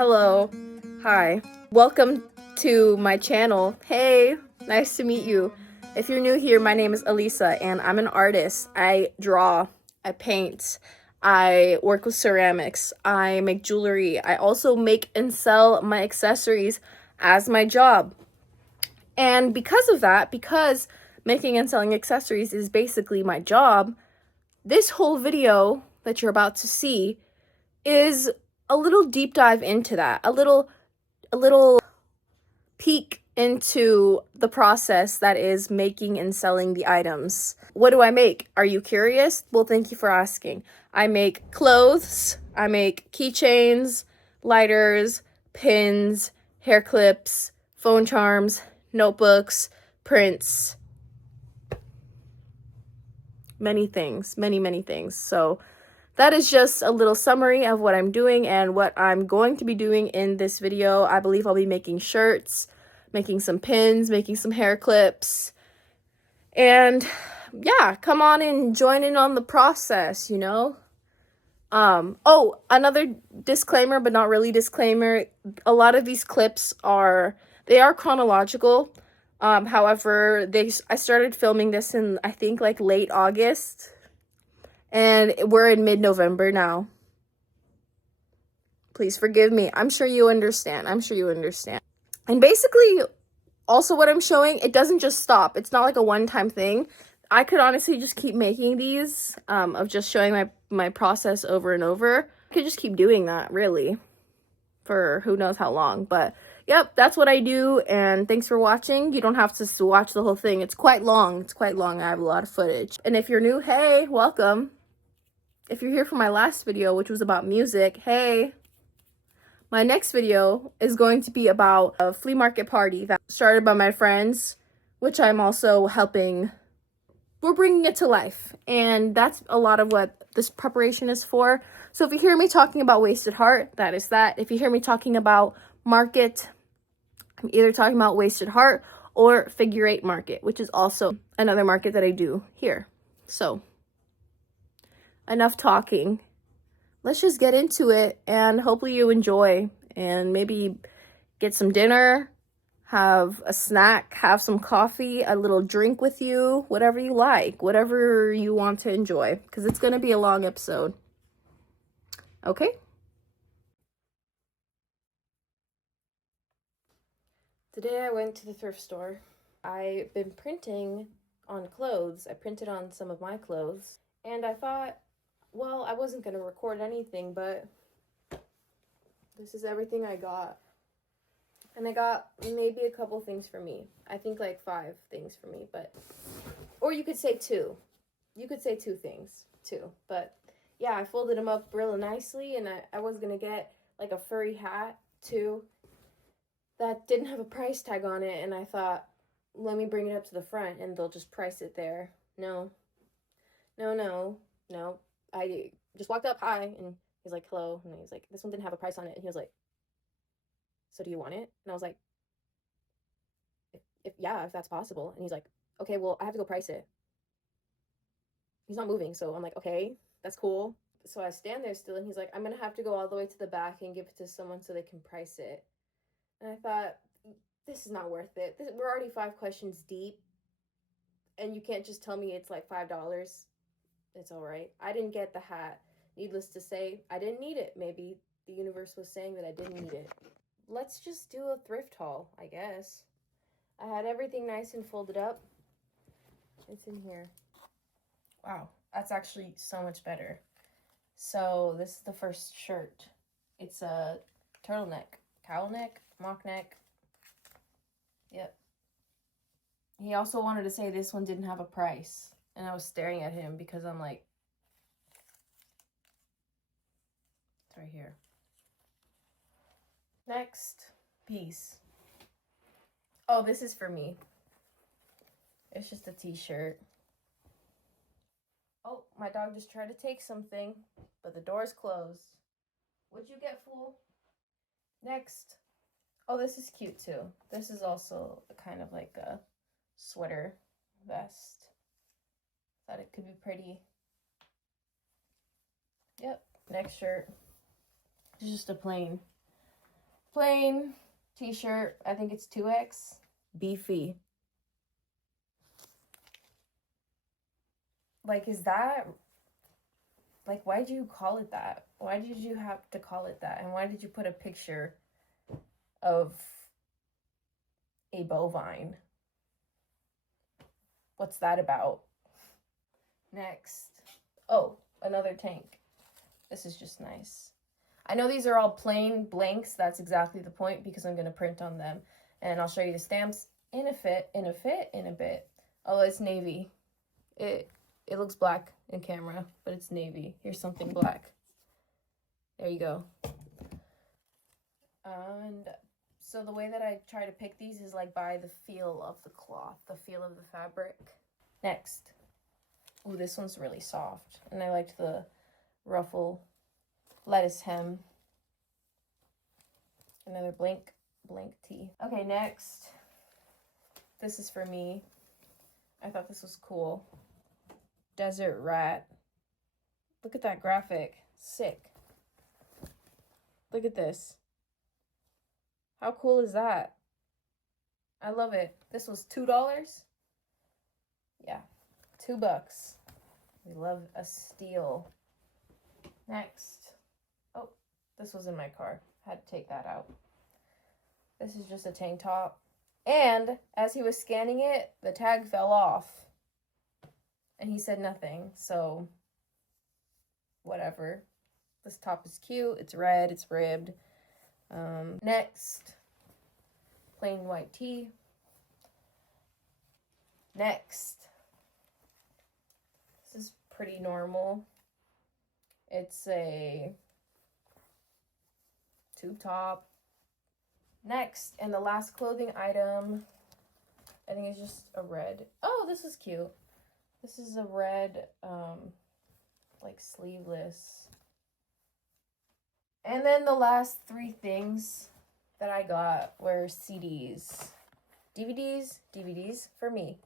Hello. Hi. Welcome to my channel. Hey, nice to meet you. If you're new here, my name is Elisa and I'm an artist. I draw, I paint, I work with ceramics, I make jewelry. I also make and sell my accessories as my job. And because of that, because making and selling accessories is basically my job, this whole video that you're about to see is a little deep dive into that, a little peek into the process that is making and selling the items. What do I make? Are you curious? Well, thank you for asking. I make clothes, I make keychains, lighters, pins, hair clips, phone charms, notebooks, prints, many things, many things. So that is just a little summary of what I'm doing and what I'm going to be doing in this video. I believe I'll be making shirts, making some pins, making some hair clips. And yeah, come on and join in on the process, you know? Oh, another disclaimer, but not really disclaimer. A lot of these clips are chronological. However, I started filming this in, I think, like late August. And we're in mid-November now. Please forgive me. I'm sure you understand. And basically, also what I'm showing, it doesn't just stop. It's not like a one-time thing. I could honestly just keep making these, of just showing my process over and over. I could just keep doing that, really, for who knows how long. But, yep, that's what I do, and thanks for watching. You don't have to watch the whole thing. It's quite long. I have a lot of footage. And if you're new, hey, welcome. If you're here for my last video, which was about music, hey, my next video is going to be about a flea market party that started by my friends, which I'm also helping. We're bringing it to life, and that's a lot of what this preparation is for. So if you hear me talking about Wasted Heart, that is that. If you hear me talking about market, I'm either talking about Wasted Heart or Figure 8 Market, which is also another market that I do here. So enough talking. Let's just get into it, and hopefully you enjoy, and maybe get some dinner, have a snack, have some coffee, a little drink with you, whatever you like, whatever you want to enjoy, because it's going to be a long episode. Okay? Today I went to the thrift store. I've been printing on clothes. I printed on some of my clothes, and I thought, well, I wasn't going to record anything, but this is everything I got. And I got maybe a couple things for me. I think like 5 things for me, but, or you could say 2. You could say 2 things too. But yeah, I folded them up really nicely, and I was going to get like a furry hat too that didn't have a price tag on it, and I thought, let me bring it up to the front and they'll just price it there. No. I just walked up, hi, and he's like, hello, and he's like, this one didn't have a price on it, and he was like, so do you want it? And I was like, if that's possible. And he's like, okay, well, I have to go price it. He's not moving, so I'm like, okay, that's cool. So I stand there still, and he's like, I'm gonna have to go all the way to the back and give it to someone so they can price it. And I thought, this is not worth it. We're already 5 questions deep, and you can't just tell me it's like $5. It's all right. I didn't get the hat. Needless to say, I didn't need it. Maybe the universe was saying that I didn't need it. Let's just do a thrift haul, I guess. I had everything nice and folded up. It's in here. Wow, that's actually so much better. So this is the first shirt. It's a turtleneck, cowl neck, mock neck. Yep. He also wanted to say this one didn't have a price. And I was staring at him because I'm like, it's right here. Next piece. Oh, this is for me. It's just a t-shirt. Oh, my dog just tried to take something, but the door's closed. What'd you get, fool? Next. Oh, this is cute too. This is also kind of like a sweater vest. Thought it could be pretty. Yep. Next shirt. It's just a plain Plain t-shirt. I think it's 2X. Beefy. Like, is that... Like, why did you call it that? Why did you have to call it that? And why did you put a picture of a bovine? What's that about? Next. Oh, another tank. This is just nice. I know these are all plain blanks. That's exactly the point because I'm going to print on them. And I'll show you the stamps in a bit. Oh, it's navy. It looks black in camera, but it's navy. Here's something black. There you go. And so the way that I try to pick these is like by the feel of the cloth, the feel of the fabric. Next. Ooh, this one's really soft. And I liked the ruffle lettuce hem. Another blank tee. Okay, next. This is for me. I thought this was cool. Desert rat. Look at that graphic. Sick. Look at this. How cool is that? I love it. This was $2. Yeah, $2. We love a steal. Next. Oh, this was in my car. Had to take that out. This is just a tank top. And as he was scanning it, the tag fell off. And he said nothing, so whatever. This top is cute. It's red. It's ribbed. Next, plain white tee. Next, this is pretty normal. It's a tube top. Next, and the last clothing item, I think it's just a red. Oh, this is cute. This is a red, like sleeveless. And then the last 3 things that I got were CDs. DVDs for me.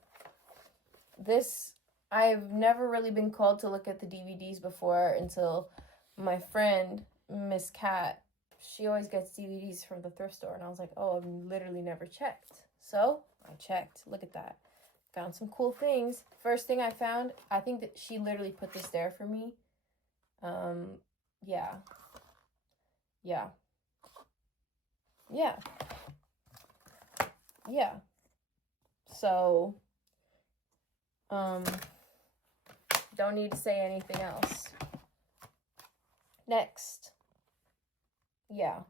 I've never really been called to look at the DVDs before until my friend, Miss Cat, she always gets DVDs from the thrift store. And I was like, oh, I've literally never checked. So I checked. Look at that. Found some cool things. First thing I found, I think that she literally put this there for me. Yeah. So, don't need to say anything else. Next. Yeah.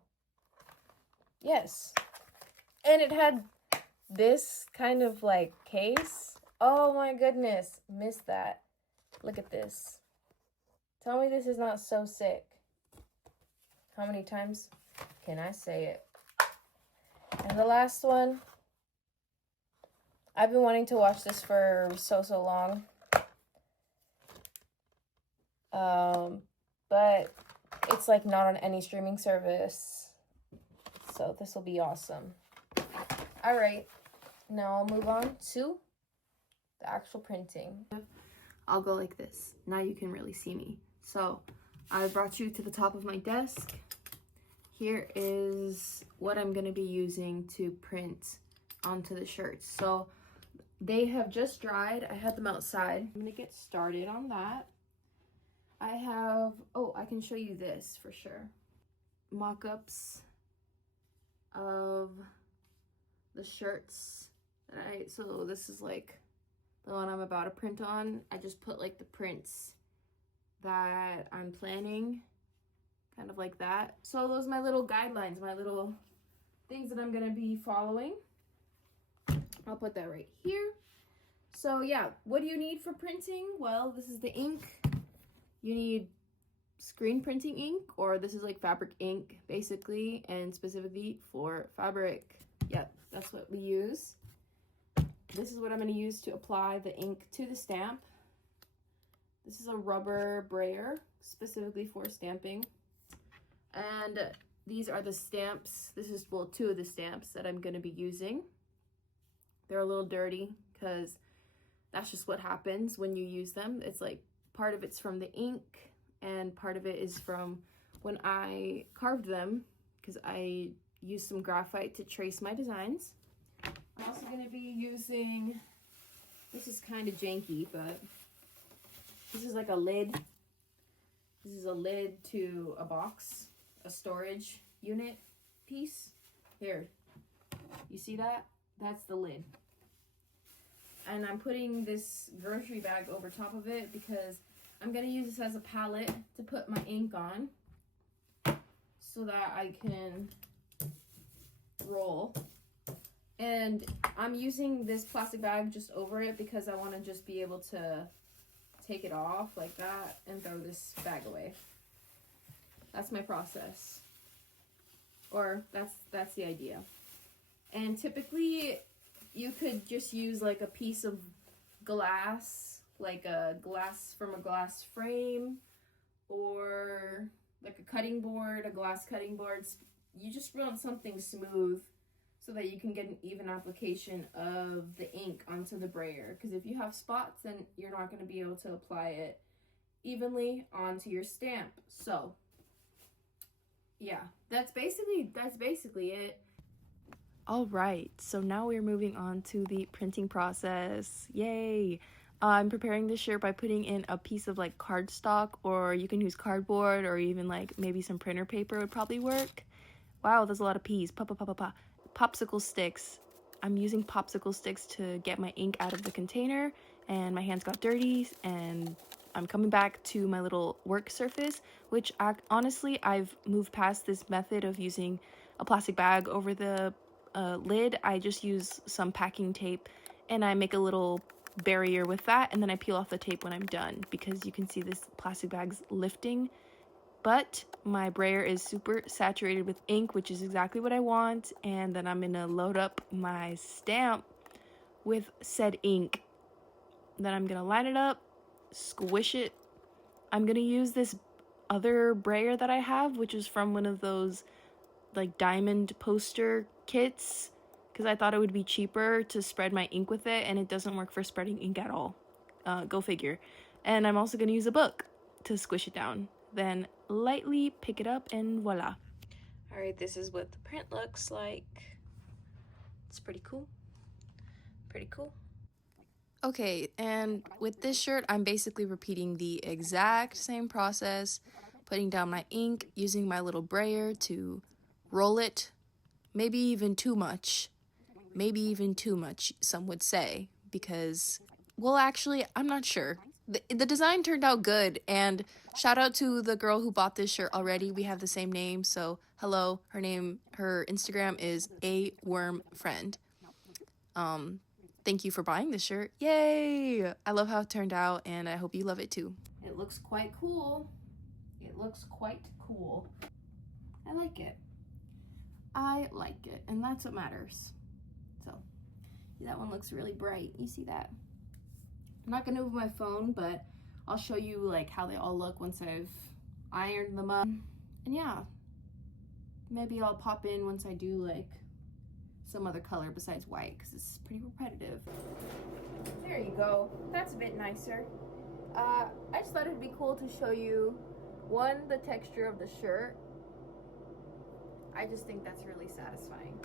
Yes. And it had this kind of like case. Oh my goodness. Missed that. Look at this. Tell me this is not so sick. How many times can I say it? And the last one. I've been wanting to watch this for so long. But it's like not on any streaming service. So this will be awesome. All right. Now I'll move on to the actual printing. I'll go like this. Now you can really see me. So I brought you to the top of my desk. Here is what I'm going to be using to print onto the shirts. So they have just dried. I had them outside. I'm going to get started on that. I have, I can show you this for sure. Mock-ups of the shirts. So this is like the one I'm about to print on. I just put like the prints that I'm planning, kind of like that. So those are my little guidelines, my little things that I'm gonna be following. I'll put that right here. So yeah, what do you need for printing? Well, this is the ink. You need screen printing ink, or this is like fabric ink basically, and specifically for fabric. Yep, that's what we use. This is what I'm going to use to apply the ink to the stamp. This is a rubber brayer specifically for stamping. And these are the stamps. This is, well, 2 of the stamps that I'm going to be using. They're a little dirty because that's just what happens when you use them. It's like part of it's from the ink and part of it is from when I carved them, because I use some graphite to trace my designs. I'm also going to be using, this is kind of janky, but this is like a lid. This is a lid to a box, a storage unit piece. Here, you see that? That's the lid. And I'm putting this grocery bag over top of it because I'm going to use this as a palette to put my ink on so that I can roll. And I'm using this plastic bag just over it because I want to just be able to take it off like that and throw this bag away. That's my process. Or that's the idea. And typically you could just use like a piece of glass, like a glass from a glass frame, or like a cutting board, a glass cutting board. You just want something smooth so that you can get an even application of the ink onto the brayer. Because if you have spots, then you're not going to be able to apply it evenly onto your stamp. So yeah, that's basically it. All right, so now we're moving on to the printing process. Yay! I'm preparing this shirt by putting in a piece of like cardstock, or you can use cardboard, or even like maybe some printer paper would probably work. Wow, there's a lot of P's. Popsicle sticks. I'm using popsicle sticks to get my ink out of the container, and my hands got dirty, and I'm coming back to my little work surface, which honestly, I've moved past this method of using a plastic bag over the lid. I just use some packing tape and I make a little barrier with that, and then I peel off the tape when I'm done because you can see this plastic bag's lifting. But my brayer is super saturated with ink, which is exactly what I want, and then I'm gonna load up my stamp with said ink. Then I'm gonna line it up, squish it. I'm gonna use this other brayer that I have, which is from one of those like diamond poster kits, because I thought it would be cheaper to spread my ink with it, and it doesn't work for spreading ink at all. Go figure. And I'm also going to use a book to squish it down. Then lightly pick it up and voila. Alright, this is what the print looks like. It's pretty cool. Pretty cool. Okay, and with this shirt, I'm basically repeating the exact same process, putting down my ink, using my little brayer to roll it, maybe even too much, some would say, because, well, actually, I'm not sure. The design turned out good, and shout out to the girl who bought this shirt already. We have the same name, so hello. Her Instagram is awormfriend. Thank you for buying this shirt. Yay! I love how it turned out, and I hope you love it too. It looks quite cool. I like it. And that's what matters. So, that one looks really bright. You see that? I'm not gonna move my phone, but I'll show you like how they all look once I've ironed them up. And yeah, maybe I'll pop in once I do like some other color besides white, because it's pretty repetitive. There you go. That's a bit nicer. I just thought it'd be cool to show you, one, the texture of the shirt. I just think that's really satisfying.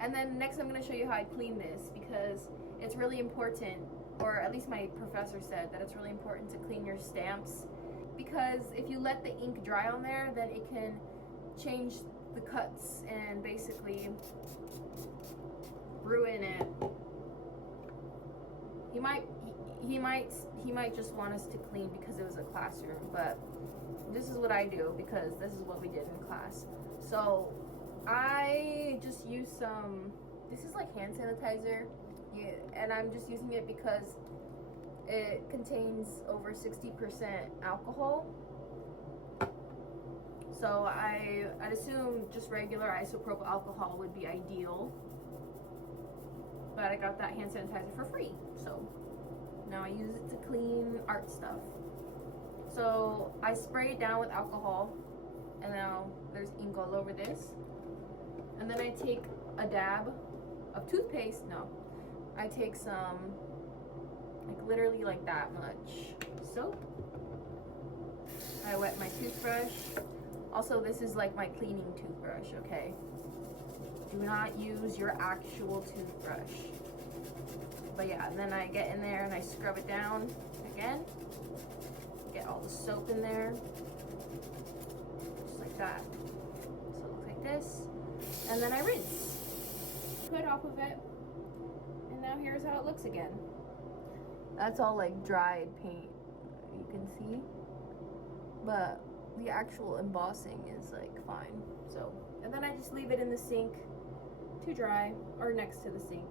And then next I'm going to show you how I clean this, because it's really important, or at least my professor said that it's really important to clean your stamps, because if you let the ink dry on there, then it can change the cuts and basically ruin it. He might just want us to clean because it was a classroom, but this is what I do because this is what we did in class. So I just use this is like hand sanitizer, yeah, and I'm just using it because it contains over 60% alcohol. So I'd assume just regular isopropyl alcohol would be ideal, but I got that hand sanitizer for free, so now I use it to clean art stuff. So I spray it down with alcohol, and now there's ink all over this. And then I take a dab of toothpaste. No, I take some, like literally like that much soap. I wet my toothbrush. Also, this is like my cleaning toothbrush, okay? Do not use your actual toothbrush. But yeah, and then I get in there and I scrub it down again. Get all the soap in there. Just like that. So it looks like this. And then I rinse. Put off of it. And now here's how it looks again. That's all like dried paint, you can see. But the actual embossing is like fine. So, and then I just leave it in the sink to dry, or next to the sink,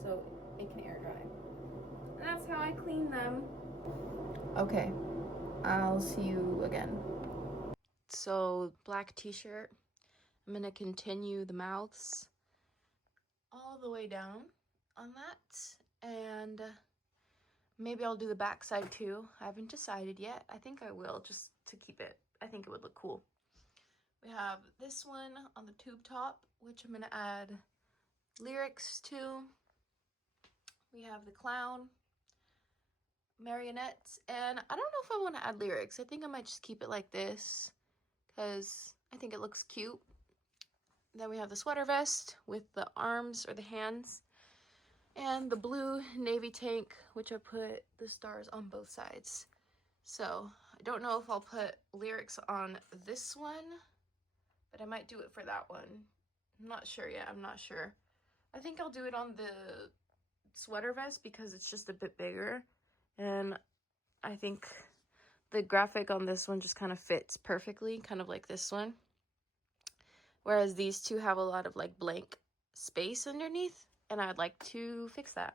so it can air dry. And that's how I clean them. Okay, I'll see you again. So, black t-shirt. I'm gonna continue the mouths all the way down on that, and maybe I'll do the back side too. I haven't decided yet. I think I will, just to keep it. I think it would look cool. We have this one on the tube top, which I'm gonna add lyrics to. We have the clown, marionettes, and I don't know if I want to add lyrics. I think I might just keep it like this because I think it looks cute. Then we have the sweater vest with the arms or the hands, and the blue navy tank, which I put the stars on both sides. So I don't know if I'll put lyrics on this one, but I might do it for that one. I'm not sure yet. I'm not sure. I think I'll do it on the sweater vest because it's just a bit bigger, and I think the graphic on this one just kind of fits perfectly, kind of like this one, whereas these two have a lot of like blank space underneath, and I'd like to fix that.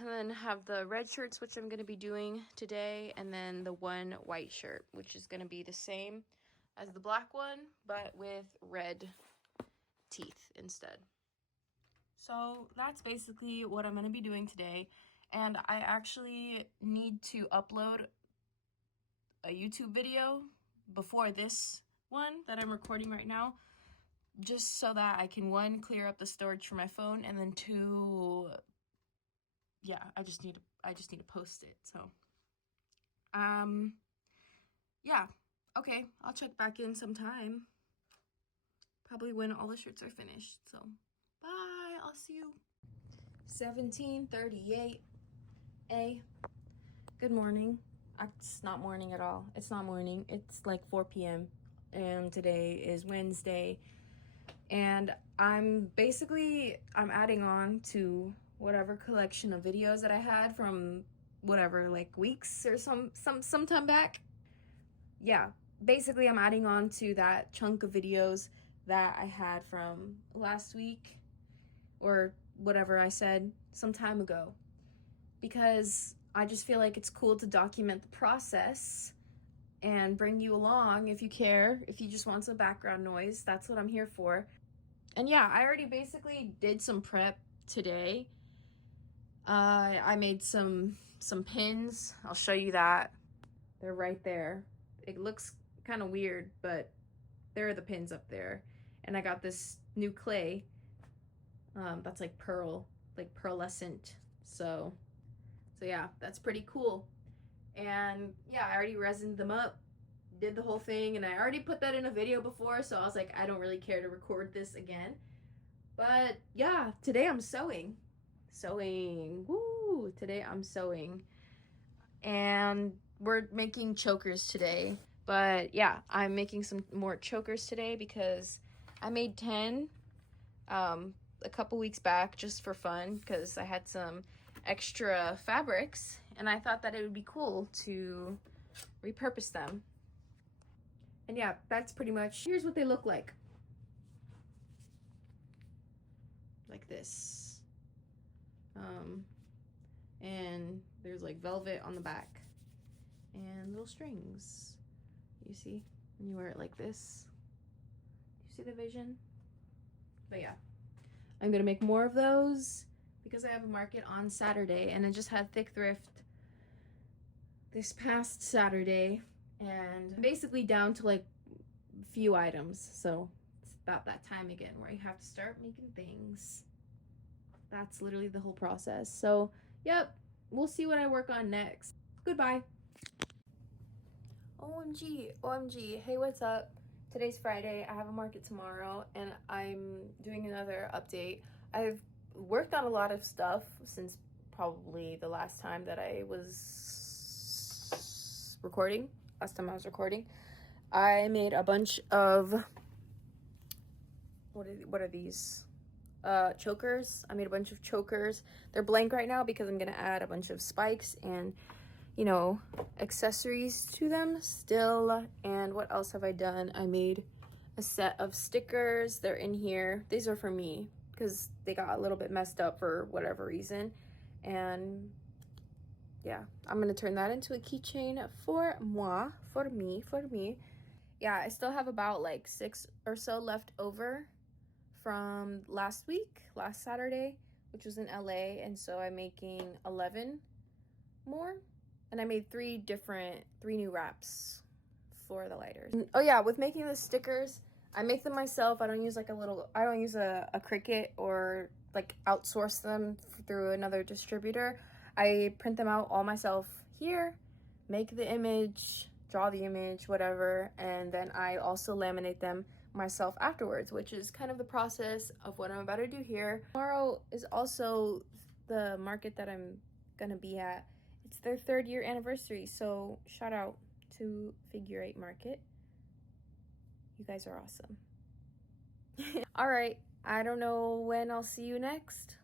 And then have the red shirts, which I'm going to be doing today, and then the one white shirt, which is going to be the same as the black one, but with red teeth instead. So that's basically what I'm going to be doing today, and I actually need to upload a YouTube video before this one that I'm recording right now, just so that I can, one, clear up the storage for my phone, and then two, yeah, I just need to post it. So yeah, okay, I'll check back in sometime, probably when all the shirts are finished. So bye, I'll see you. 17:38 A. Good morning. It's not morning at all. It's not morning. It's like 4 p.m. and today is Wednesday, and I'm adding on to whatever collection of videos that I had from whatever, like weeks or some time back. Yeah, basically I'm adding on to that chunk of videos that I had from last week or whatever I said some time ago, because I just feel like it's cool to document the process and bring you along if you care, if you just want some background noise. That's what I'm here for. And yeah, I already basically did some prep today. I made some pins. I'll show you that. They're right there. It looks kind of weird, but there are the pins up there. And I got this new clay that's like pearlescent. So yeah, that's pretty cool. And yeah, I already resined them up, did the whole thing, and I already put that in a video before, so I was like, I don't really care to record this again. But yeah, today I'm sewing. Woo! Today I'm sewing. And we're making chokers today. But yeah, I'm making some more chokers today because I made 10 a couple weeks back just for fun, because I had some extra fabrics and I thought that it would be cool to repurpose them. And yeah, that's pretty much, here's what they look like this. And there's like velvet on the back and little strings, you see, when you wear it like this. You see the vision? But yeah, I'm gonna make more of those because I have a market on Saturday, and I just had Thick Thrift this past Saturday, and I'm basically down to like a few items. So it's about that time again where you have to start making things. That's literally the whole process. So yep, we'll see what I work on next. Goodbye. OMG, hey, what's up? Today's Friday. I have a market tomorrow, and I'm doing another update. I've worked on a lot of stuff since probably the last time that I was recording. I made a bunch of what are these? Chokers. I made a bunch of chokers. They're blank right now because I'm gonna add a bunch of spikes and, you know, accessories to them still. And what else have I done? I made a set of stickers. They're in here. These are for me because they got a little bit messed up for whatever reason. And yeah, I'm gonna turn that into a keychain for me. Yeah, I still have about like 6 or so left over from last Saturday, which was in LA, and so I'm making 11 more, and I made 3 new wraps for the lighters. Oh yeah, with making the stickers, I make them myself. I don't use like I don't use a Cricut or like outsource them through another distributor. I print them out all myself here, make the image, draw the image, whatever, and then I also laminate them myself afterwards, which is kind of the process of what I'm about to do here. Tomorrow is also the market that I'm gonna be at. It's their 3rd year anniversary, so shout out to Figure 8 Market. You guys are awesome. All right, I don't know when I'll see you next,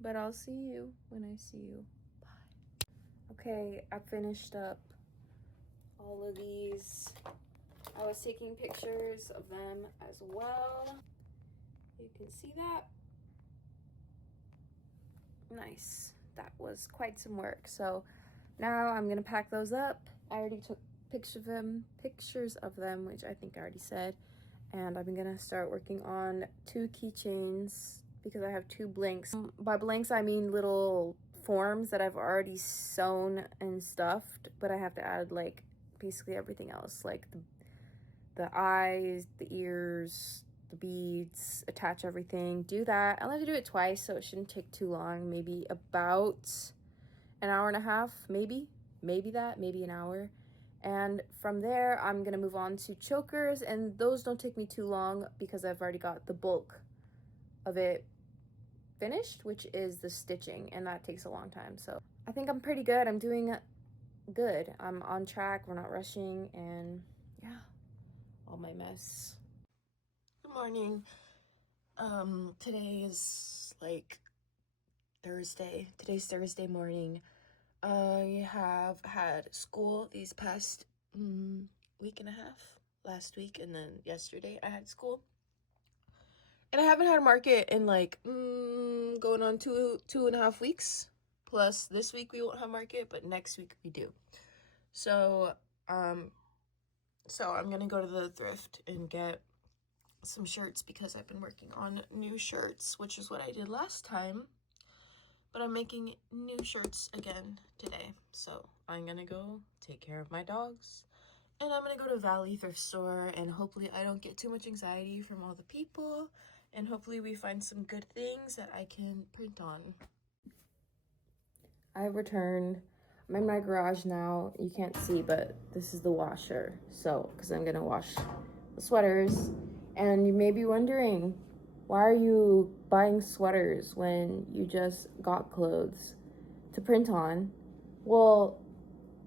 but I'll see you when I see you. Bye. Okay, I finished up all of these. I was taking pictures of them as well. You can see that. Nice. That was quite some work. So now I'm gonna pack those up. I already took pictures of them, which I think I already said. And I'm gonna start working on 2 keychains because I have 2 blanks. By blanks, I mean little forms that I've already sewn and stuffed, but I have to add like basically everything else, like the eyes, the ears, the beads, attach everything, do that. I'll have to do it twice, so it shouldn't take too long, maybe about an hour and a half, maybe an hour. And from there, I'm gonna move on to chokers, and those don't take me too long because I've already got the bulk of it finished, which is the stitching, and that takes a long time. So I think I'm pretty good. I'm doing good. I'm on track, we're not rushing, and yeah. All my mess. Good morning. Today is like Thursday. Today's Thursday morning. I have had school these past week and a half. Last week and then yesterday I had school. And I haven't had a market in like going on two and a half weeks. Plus this week we won't have market, but next week we do. So I'm gonna go to the Thrift and get some shirts because I've been working on new shirts, which is what I did last time. But I'm making new shirts again today. So I'm gonna go take care of my dogs. And I'm gonna go to Valley Thrift Store, and hopefully I don't get too much anxiety from all the people. And hopefully we find some good things that I can print on. I've returned. I'm in my garage now. You can't see, but this is the washer. So, because I'm gonna wash the sweaters. And you may be wondering, why are you buying sweaters when you just got clothes to print on? Well,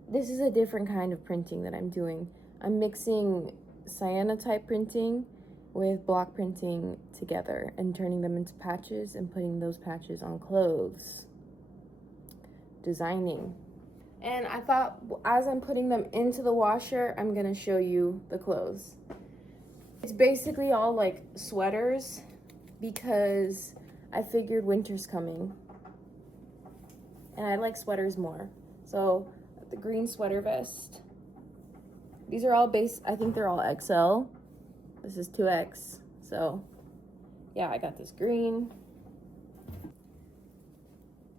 this is a different kind of printing that I'm doing. I'm mixing Cyanotype printing with block printing together and turning them into patches and putting those patches on clothes. Designing. And I thought as I'm putting them into the washer, I'm gonna show you the clothes. It's basically all like sweaters because I figured winter's coming and I like sweaters more. So the green sweater vest. These are all I think they're all XL. This is 2X. So yeah, I got this green,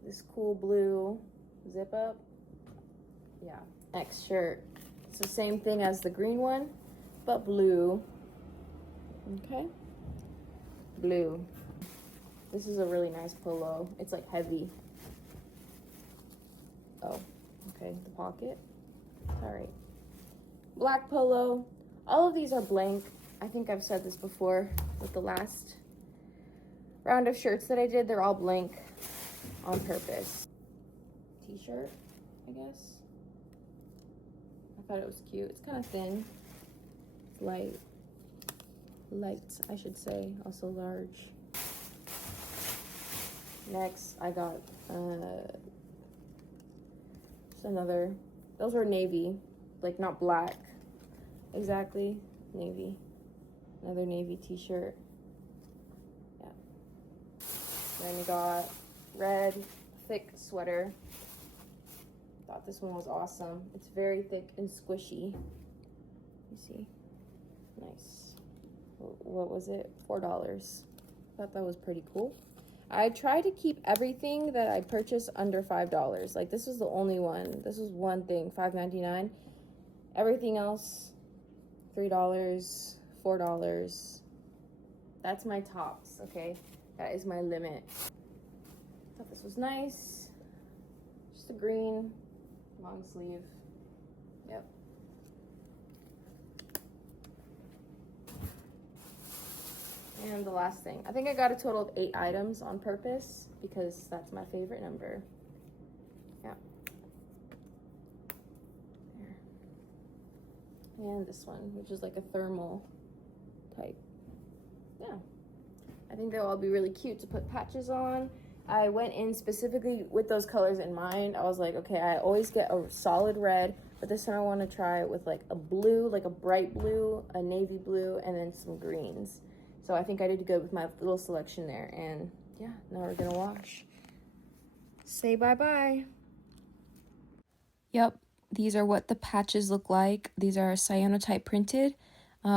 this cool blue zip up. Yeah, X shirt. It's the same thing as the green one, but blue. Okay, blue. This is a really nice polo. It's like heavy. Oh, okay, the pocket. All right. Black polo. All of these are blank. I think I've said this before with the last round of shirts that I did. They're all blank on purpose. T-shirt, I guess. I thought it was cute. It's kind of thin. It's light, I should say. Also large. Next, I got just another. Those were navy, like not black. Exactly, navy. Another navy t-shirt. Yeah. Then you got red, thick sweater. Thought this one was awesome. It's very thick and squishy. You see? Nice. What was it? $4. Thought that was pretty cool. I try to keep everything that I purchase under $5. Like, this was the only one. This was one thing, $5.99. Everything else, $3, $4. That's my tops, okay? That is my limit. Thought this was nice. Just a green long sleeve. Yep. And the last thing. I think I got a total of 8 items on purpose because that's my favorite number. Yeah. There. And this one, which is like a thermal type. Yeah. I think they'll all be really cute to put patches on. I went in specifically with those colors in mind. I was like, okay, I always get a solid red, but this time I want to try it with like a blue, like a bright blue, a navy blue, and then some greens. So I think I did good with my little selection there. And yeah, now we're gonna wash. Say bye-bye. Yep, these are what the patches look like. These are cyanotype printed.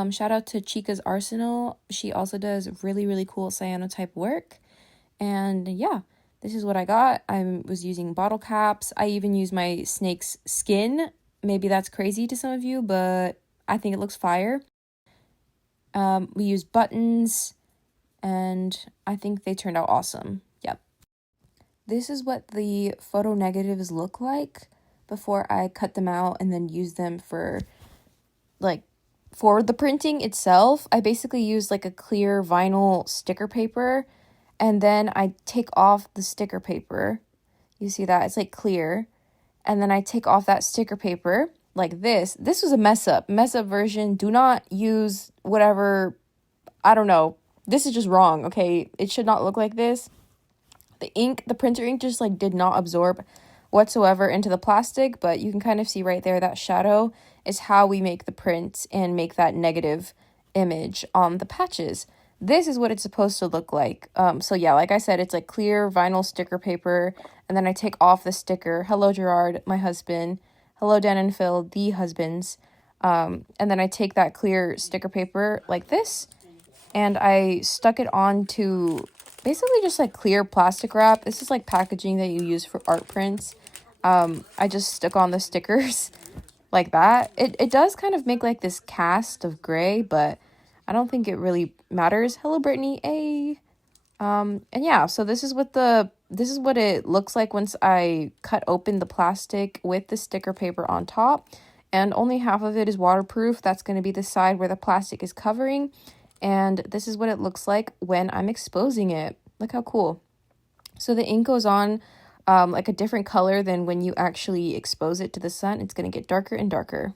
Shout out to Chica's Arsenal. She also does really, really cool cyanotype work. And yeah, this is what I got. I was using bottle caps. I even used my snake's skin. Maybe that's crazy to some of you, but I think it looks fire. We used buttons, and I think they turned out awesome. Yep. This is what the photo negatives look like before I cut them out and then use them for the printing itself. I basically used like a clear vinyl sticker paper, and then I take off the sticker paper. You see that? It's like clear. And then I take off that sticker paper like this. This was a mess up version. Do not use whatever, I don't know. This is just wrong, okay? It should not look like this. The printer ink just like did not absorb whatsoever into the plastic, but you can kind of see right there that shadow is how we make the print and make that negative image on the patches. This is what it's supposed to look like. So yeah, like I said, it's like clear vinyl sticker paper, and then I take off the sticker. Hello, Gerard, my husband. Hello, Dan and Phil, the husbands. And then I take that clear sticker paper like this, and I stuck it onto basically just like clear plastic wrap. This is like packaging that you use for art prints. I just stuck on the stickers like that. It does kind of make like this cast of gray, but I don't think it really matters. Hello, Brittany. Hey. And yeah, so this is what it looks like once I cut open the plastic with the sticker paper on top. And only half of it is waterproof. That's going to be the side where the plastic is covering. And this is what it looks like when I'm exposing it. Look how cool. So the ink goes on like a different color than when you actually expose it to the sun. It's going to get darker and darker.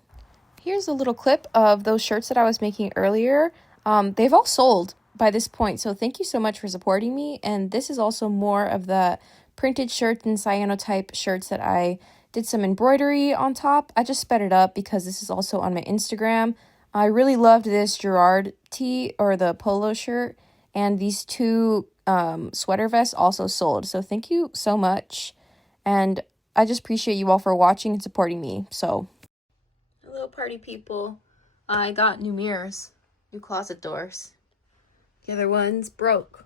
Here's a little clip of those shirts that I was making earlier. They've all sold by this point, so thank you so much for supporting me. And this is also more of the printed shirts and cyanotype shirts that I did some embroidery on top. I just sped it up because this is also on my Instagram. I really loved this Gerard tee, or the polo shirt, and these two sweater vests also sold. So thank you so much, and I just appreciate you all for watching and supporting me. So hello, party people. I got new mirrors, new closet doors. The other ones broke.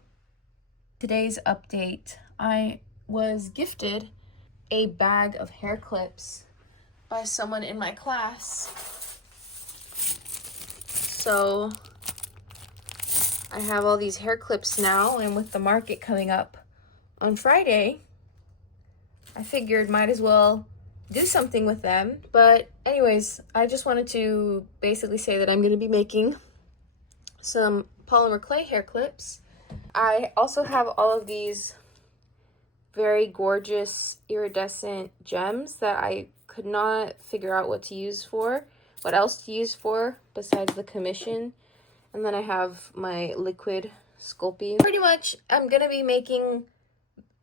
Today's update, I was gifted a bag of hair clips by someone in my class. So I have all these hair clips now, and with the market coming up on Friday, I figured might as well do something with them. But anyways, I just wanted to basically say that I'm going to be making some polymer clay hair clips. I also have all of these very gorgeous iridescent gems that I could not figure out what else to use for besides the commission. And then I have my liquid sculpting. Pretty much, I'm gonna be making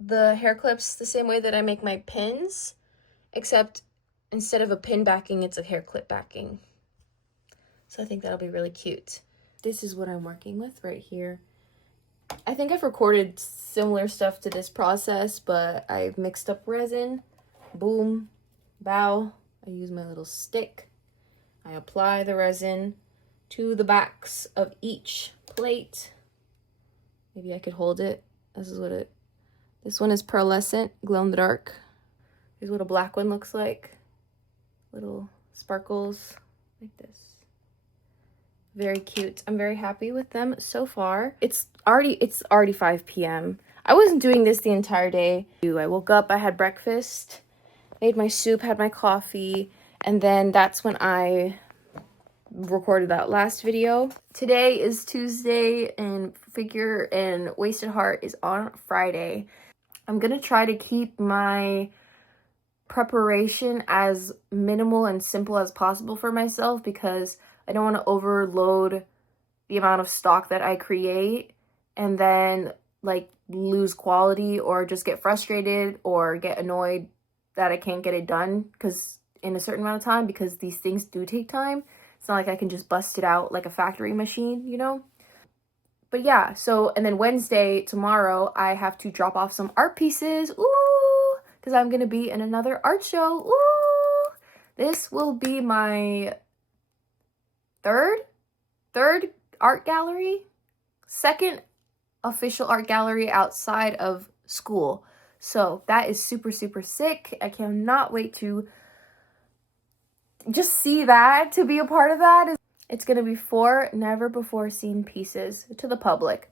the hair clips the same way that I make my pins, except instead of a pin backing, it's a hair clip backing. So I think that'll be really cute. This is what I'm working with right here. I think I've recorded similar stuff to this process, but I've mixed up resin. Boom, bow. I use my little stick. I apply the resin to the backs of each plate. Maybe I could hold it. This one is pearlescent, glow in the dark. Here's what a black one looks like. Little sparkles like this. Very cute. I'm very happy with them so far. It's already 5 p.m. I wasn't doing this the entire day. I woke up, I had breakfast, made my soup, had my coffee, and then that's when I recorded that last video. Today is Tuesday and Figure and Wasted Heart is on Friday. I'm gonna try to keep my preparation as minimal and simple as possible for myself because I don't want to overload the amount of stock that I create and then like lose quality or just get frustrated or get annoyed that I can't get it done because in a certain amount of time, because these things do take time. It's not like I can just bust it out like a factory machine, you know? But yeah, so, and then Wednesday, tomorrow, I have to drop off some art pieces. Ooh, because I'm going to be in another art show. Ooh, this will be my third art gallery, second official art gallery outside of school. So that is super, super sick. I cannot wait to just see that, to be a part of that. It's going to be 4 never before seen pieces to the public.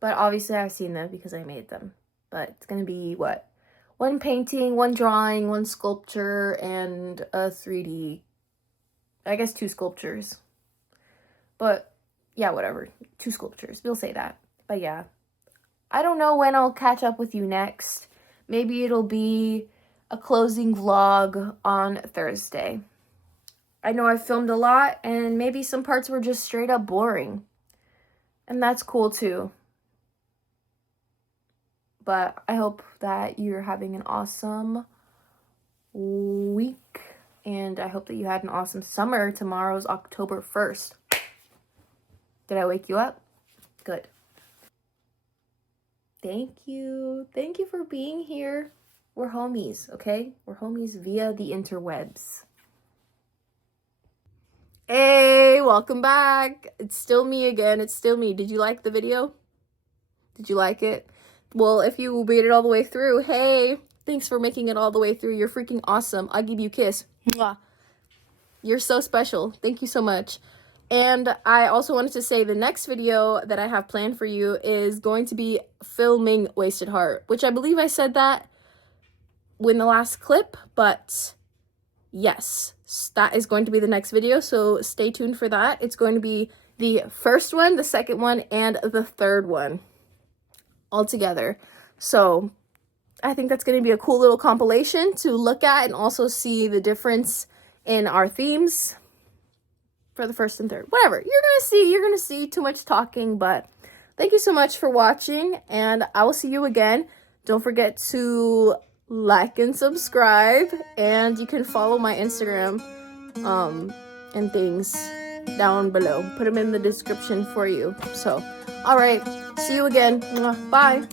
But obviously I've seen them because I made them. But it's going to be what? 1 painting, 1 drawing, 1 sculpture, and a 3D. I guess 2 sculptures. But yeah, whatever. 2 sculptures. We'll say that. But yeah. I don't know when I'll catch up with you next. Maybe it'll be a closing vlog on Thursday. I know I filmed a lot and maybe some parts were just straight up boring. And that's cool too. But I hope that you're having an awesome week. And I hope that you had an awesome summer. Tomorrow's October 1st. Did I wake you up? Good. Thank you. Thank you for being here. We're homies, okay? We're homies via the interwebs. Hey, welcome back. It's still me again. It's still me. Did you like the video? Did you like it? Well, if you made it all the way through, hey, thanks for making it all the way through. You're freaking awesome. I'll give you a kiss. Mwah. You're so special. Thank you so much. And I also wanted to say the next video that I have planned for you is going to be filming Wasted Heart, which I believe I said that in the last clip, but yes, that is going to be the next video, so stay tuned for that. It's going to be the first one, the second one, and the third one all together. So I think that's going to be a cool little compilation to look at and also see the difference in our themes for the first and third. Whatever, you're gonna see too much talking, but thank you so much for watching, and I will see you again. Don't forget to like and subscribe, and you can follow my Instagram and things down below. Put them in the description for you. So all right, see you again. Bye.